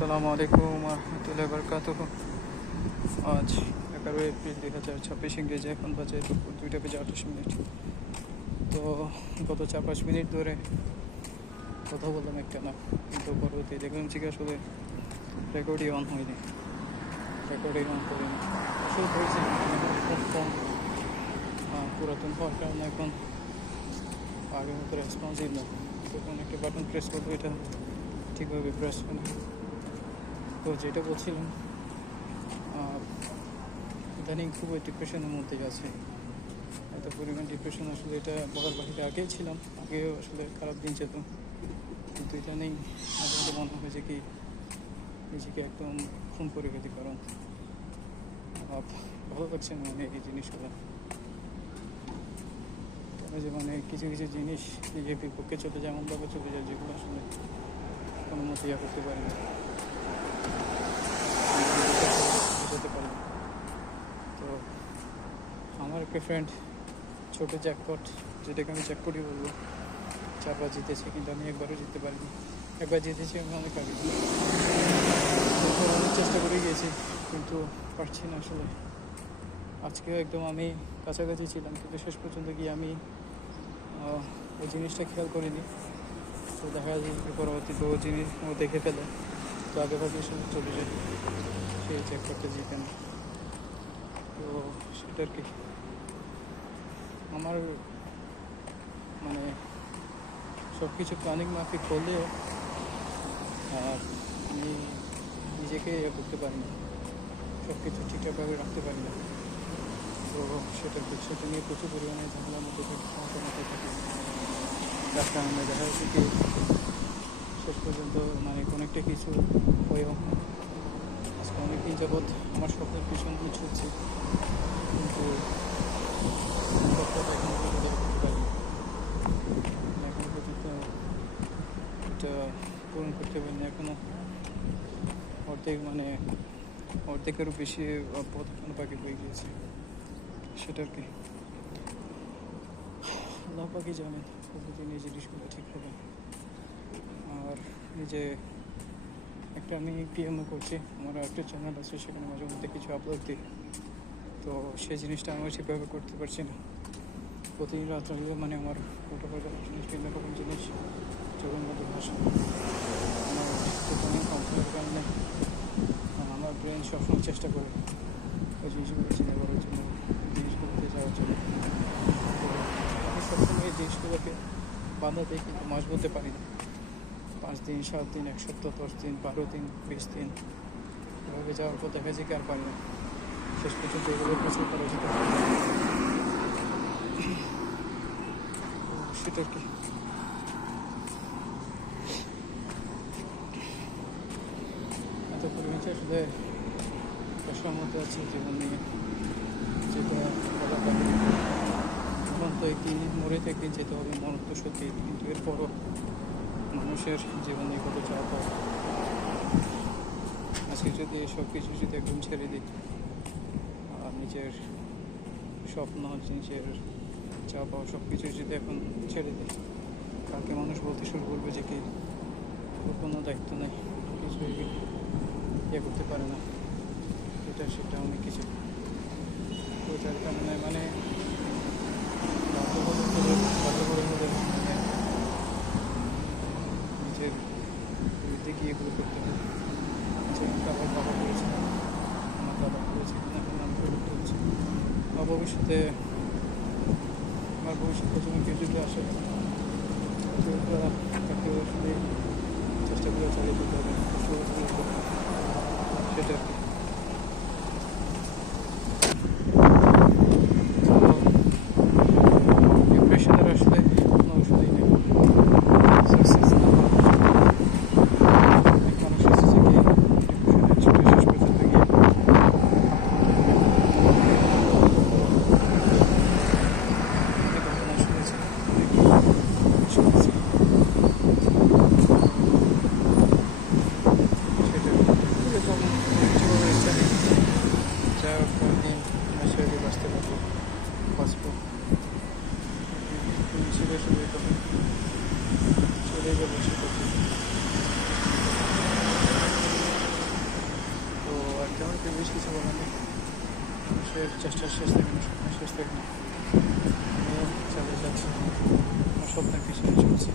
আসসালামু আলাইকুম রহমতুল্লাহ বরকাতুহ। আজ 11 এপ্রিল 2026 ইংরেজি। এখন বাজে দুপুর 2:28। তো গত 4-5 মিনিট ধরে কথা বললাম একটা না, কিন্তু পরবর্তী দেখলাম যে আসলে রেকর্ডই অন হয়নি, রেকর্ডই অন করিনি। আসলে হয়েছে ফোন পুরাতন হওয়ার কারণে এখন আগের মতো রেসপন্সিভ না। তখন একটা বাটন প্রেস করবো, এটা ঠিকভাবে প্রেস হয় না। তো যেটা বলছিলাম, ইদানিং খুবই ডিপ্রেশনের মধ্যে আছে। এত পরিমাণ ডিপ্রেশন, আসলে এটা বলার বাহিরে আগেই ছিলাম, আগেও আসলে খারাপ দিন যেত, কিন্তু ইদানিং আমাদের মনে হয় যে কি নিজেকে একদম খুন করে ফেলি। কারণ ভালো লাগছে না মানে এই জিনিসগুলো, যে মানে কিছু কিছু জিনিস নিজের বিপক্ষে চলে যায়, এমনভাবে চলে যায় যেগুলো আসলে কোনো মতো ইয়া করতে পারি না, বোঝাতে পারি না। তো আমার একটা ফ্রেন্ড ছোটো জ্যাকপট, যেটাকে আমি জ্যাকপটই বলবো, 4বার জিতেছে, কিন্তু আমি একবারও জিততে পারিনি। একবার জিতেছি আমি অনেক আগে, অনেক চেষ্টা করে গিয়েছি কিন্তু পারছি না আসলে। আজকেও একদম আমি কাছাকাছি ছিলাম, কিন্তু শেষ পর্যন্ত গিয়ে আমি ওই জিনিসটা খেয়াল করিনি। তো দেখা যায় যে পরবর্তীতে ও দেখে ফেলে, তো আগে ভাগে সে চলে যায়, সেই জ্যাকপটটা জিতে না। তো সেটা আর কি আমার মানে সব কিছু প্ল্যানিং মাফিক করলে আমি নিজেকে করতে পারি না, সব কিছু ঠিকঠাকভাবে রাখতে পারি না। তো সেটা নিয়ে প্রচুর পরিমাণে ঝামেলার মধ্যে থাকি, সমস্যার মধ্যে থাকি। তার কারণে দেখা যাচ্ছে কি শেষ পর্যন্ত মানে কোনো একটা কিছু হয়েও আজকে অনেকদিন যাবৎ আমার স্বপ্নের পিছনে ছুটছি, কিন্তু স্বপ্নটা এখন পর্যন্ত করতে পারি, এখন পর্যন্ত এটা পূরণ করতে পারিনি। এখনও অর্ধেকেরও বেশি পথ এখনো বাকি হয়ে গিয়েছে। সেটা আর কি আল্লাহ পাকই জানেন কতদিন এই জিনিসগুলো ঠিক হবে। আর নিজে আমি পিএমও করছি, আমার একটা চ্যানেল আছে, সেখানে মাঝে মধ্যে কিছু আপলোড দিই। তো সেই জিনিসটা আমি ঠিকভাবে করতে পারছি না। প্রতিদিন রাত রাখলে মানে আমার ফটো জিনিস, বিভিন্ন রকম জিনিস চোখের মধ্যে ভাসে। আমার কমপ্লেনের কারণে আমার ব্রেন সবসময় চেষ্টা করে ওই জিনিসগুলো চিন্তা করার জন্য, জিনিসগুলোতে যাওয়ার জন্য। আমি সবসময় এই জিনিসগুলোকে বাধা দিই, কিন্তু মাস বলতে পারি না। 5 দিন, 7 দিন, 1 সপ্তাহ, 10 দিন, 12 দিন, 20 দিন এভাবে যাওয়ার পর দেখা যায় কি আর পারি না। শেষ পর্যন্ত এগুলো প্রচুর পরাজিত হয়। সেটা আর কি এত পরিমাণে আসলে পেশার মধ্যে আছে জীবন নিয়ে, যেটা বলা থাকে এখন তো একদিন মরে তো একদিন যেতে হবে, মরণ তো সত্যি, কিন্তু এরপরও মানুষের জীবনে কত চাপ হয়। আজকে যদি সব কিছু যদি একদম ছেড়ে দিই, নিজের স্বপ্ন, নিজের চাপ পাওয়া সব কিছু যদি এখন ছেড়ে দিই, কালকে মানুষ বলতে শুরু করবে যে কি ওর কোনো দায়িত্ব নেই, কিছু ইয়ে করতে পারে না, এটা সেটা অনেক কিছু। তো যার কারণে মানে নিজের বিরুদ্ধে গিয়ে এগুলো করতে হবে। যেমনটা আমার বাবা করেছে, আমার দাদা করেছে, এখন আমি করতে হচ্ছে। বা ভবিষ্যতে আমার ভবিষ্যৎ প্রজন্ম কেউ যদি আসে, তাকে আসলে চেষ্টা করে চালিয়ে যেতে হবে, সেটা আর কি। ডিপ্রেশনের আসলে কোনো ওষুধই নেই। সাকসেস না অনেক মানুষ আছে যে কি ডিপ্রেশনের ছুটে শেষ পর্যন্ত গিয়ে ঘটনা শুনেছি, শুনেছি। সেটা এরকম কিছু বলার নেই। মানুষের চেষ্টা শেষ থাকে না, স্বপ্ন শেষ থাকে না। আমিও চালিয়ে যাচ্ছি, আমার স্বপ্নের পিছনে চলছি।